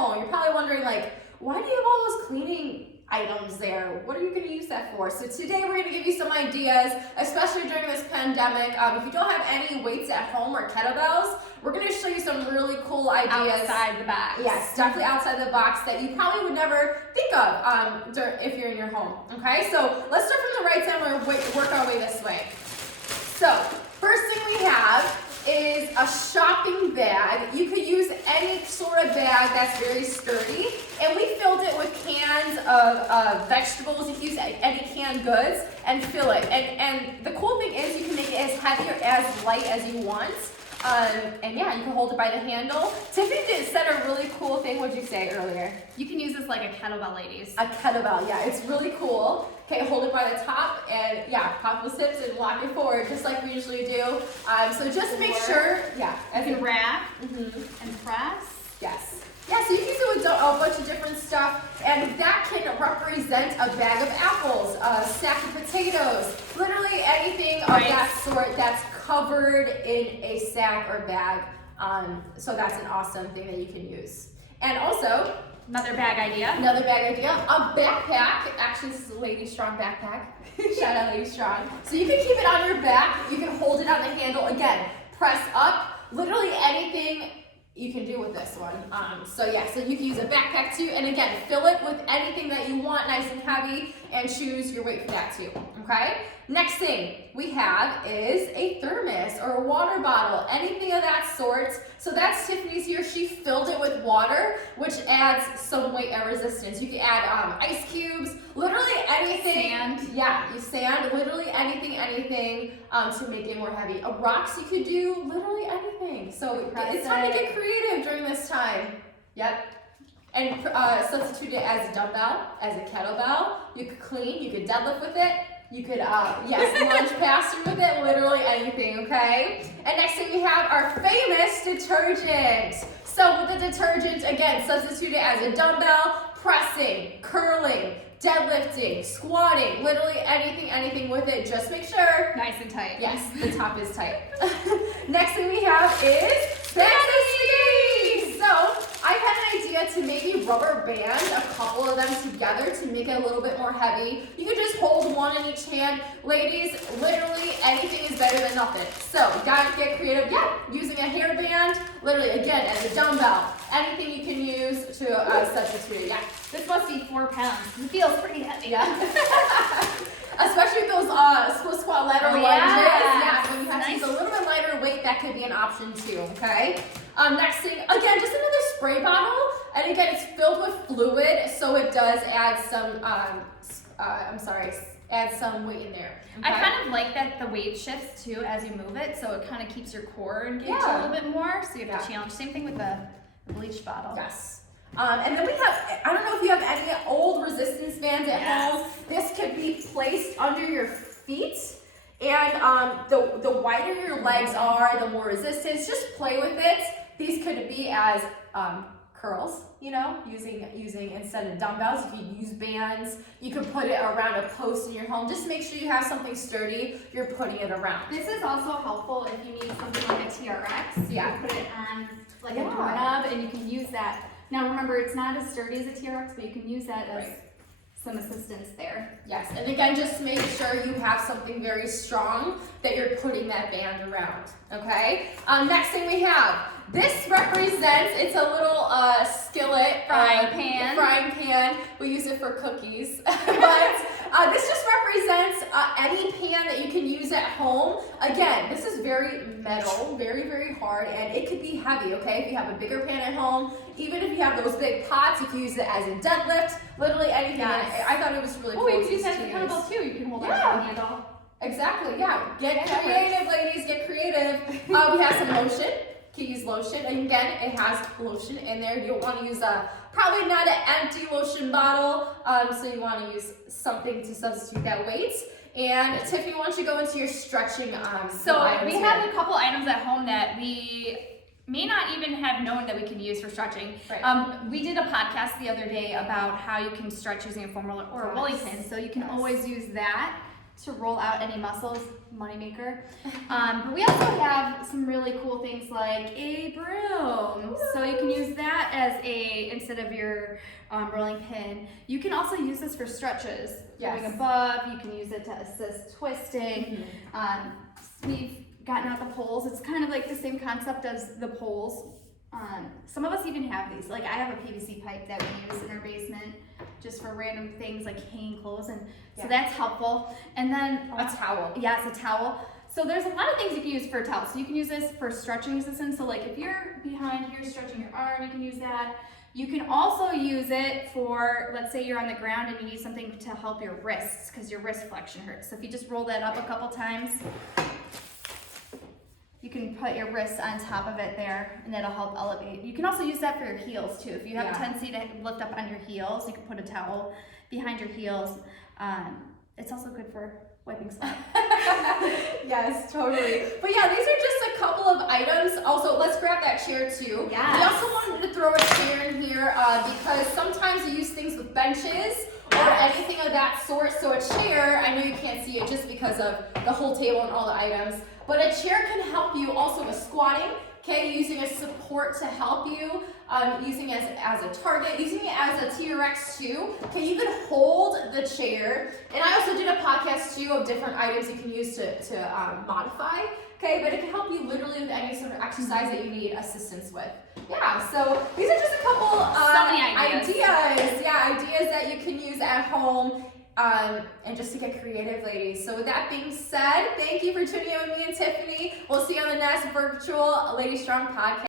home. You're probably wondering, like, why do you have all those cleaning items there? What are you going to use that for? So today we're going to give you some ideas, especially during this pandemic. If you don't have any weights at home or kettlebells, we're going to show you some really cool ideas. Outside the box. Yes, definitely outside the box that you probably would never think of if you're in your home. Okay, so let's start from the right side and we'll work our way this way. So first thing we have is a shopping bag. You could use any sort of bag that's very sturdy, and we filled it with cans of vegetables. You can use any canned goods and fill it. And the cool thing is you can make it as heavy or as light as you want. And yeah, you can hold it by the handle. Tiffany said a really cool thing. What did you say earlier? You can use this like a kettlebell, ladies. A kettlebell, yeah, it's really cool. Okay, hold it by the top and yeah, pop those hips and walk it forward just like we usually do. So just make sure, yeah. As you rack and press. Yes. Yeah, so you can use a bunch of different stuff, and that can represent a bag of apples, a sack of potatoes, literally anything of that sort that's covered in a sack or bag. So that's an awesome thing that you can use. And also, Another bag idea, a backpack. Actually, this is a LadyStrong backpack. Shout out LadyStrong. So you can keep it on your back. You can hold it on the handle. Again, press up. Literally anything you can do with this one. So you can use a backpack too. And again, fill it with anything that you want, nice and heavy, and choose your weight for that too. Okay? Next thing we have is a thermos or a water bottle, anything of that sort. So that's Tiffany's here. She filled it with water, which adds some weight and resistance. You can add ice cubes, literally anything. Sand. Yeah, sand, literally anything to make it more heavy. Rocks you could do, literally anything. So it's time to get creative during this time. Yep. And substitute it as a dumbbell, as a kettlebell. You could clean, you could deadlift with it. You could, lunge past with it, literally anything, okay? And next thing we have our famous detergent. So with the detergent, again, substitute it as a dumbbell, pressing, curling, deadlifting, squatting, literally anything with it. Just make sure. Nice and tight. Yes, the top is tight. Next thing we have is bags of skis. So I had an idea to maybe rubber band a couple of them together to make it a little bit more heavy. You can just hold one in each hand. Ladies, literally anything is better than nothing. So you gotta get creative. Yeah, using a hairband, literally again as a dumbbell. Anything you can use to substitute it. Yeah. This must be 4 pounds. It feels pretty heavy. Yeah. Especially with those split squat ladder lunges. Yeah, when you have to use a little bit lighter weight, that could be an option too, okay? Next thing, again, just another spray bottle. And again, it's filled with fluid, so it does add some, add some weight in there. Okay? I kind of like that the weight shifts too as you move it, so it kind of keeps your core engaged a little bit more, so you have to challenge. Same thing with the bleach bottle. Yes. And then we have, I don't know if you have any old resistance bands at home. This could be placed under your feet. And the wider your legs are, the more resistance. Just play with it. These could be as curls, using instead of dumbbells. You could use bands. You could put it around a post in your home. Just make sure you have something sturdy you're putting it around. This is also helpful if you need something like a TRX. Yeah. You can put it on like a doorknob, and you can use that. Now remember, it's not as sturdy as a TRX, but you can use that as some assistance there. Yes, and again, just make sure you have something very strong that you're putting that band around, okay? Next thing we have, this represents, it's a little skillet. Frying pan. We use it for cookies. But this just represents any pan that you can use at home. Again, this is very metal, very, very hard, and it could be heavy, okay? If you have a bigger pan at home, even if you have those big pots, you can use it as a deadlift, literally anything. Yes. I thought it was really cool. Oh, you can use that as a kettlebell too. You can hold it on the handle. Exactly, yeah. Get creative, ladies, get creative. We have some lotion. You can use lotion. And again, it has lotion in there. You don't want to use probably not an empty lotion bottle. So you want to use something to substitute that weight. And Tiffany, why don't you go into your stretching So we have a couple items at home that we may not even have known that we can use for stretching. Right. We did a podcast the other day about how you can stretch using a foam roller or a rolling pin. So you can always use that to roll out any muscles, moneymaker. But we also have some really cool things like a broom. So you can use that as instead of your rolling pin. You can also use this for stretches. Yes. Going above, you can use it to assist twisting. We've gotten out the poles. It's kind of like the same concept as the poles. Some of us even have these. Like I have a PVC pipe that we use in our basement just for random things like hanging clothes, and so that's helpful. And then A towel. Yes, a towel. So there's a lot of things you can use for a towel. So you can use this for stretching assistance. So like if you're behind here stretching your arm, you can use that. You can also use it for, let's say you're on the ground and you need something to help your wrists because your wrist flexion hurts. So if you just roll that up a couple times, you can put your wrists on top of it there, and that'll help elevate. You can also use that for your heels too. If you have a tendency to lift up on your heels, you can put a towel behind your heels. It's also good for wiping sweat. Yes, totally. But yeah, these are just a couple of items. Also, let's grab that chair too. Yes. We also wanted to throw a chair in here because sometimes you use things with benches or anything of that sort. So a chair, I know you can't see it just because of the whole table and all the items, but a chair can help you also with squatting, okay, using a support to help you, using it as a target, using it as a TRX too. Okay, you can hold the chair. And I also did a podcast too of different items you can use to modify, okay, but it can help you literally with any sort of exercise that you need assistance with. Yeah, so these are just a couple So many ideas. Ideas that you can use at home. And just to get creative, ladies. So with that being said, thank you for tuning in with me and Tiffany. We'll see you on the next virtual LadyStrong podcast.